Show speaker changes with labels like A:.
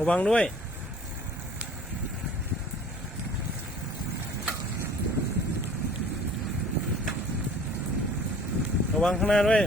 A: ระวังด้วย ระวังข้างหน้าด้วย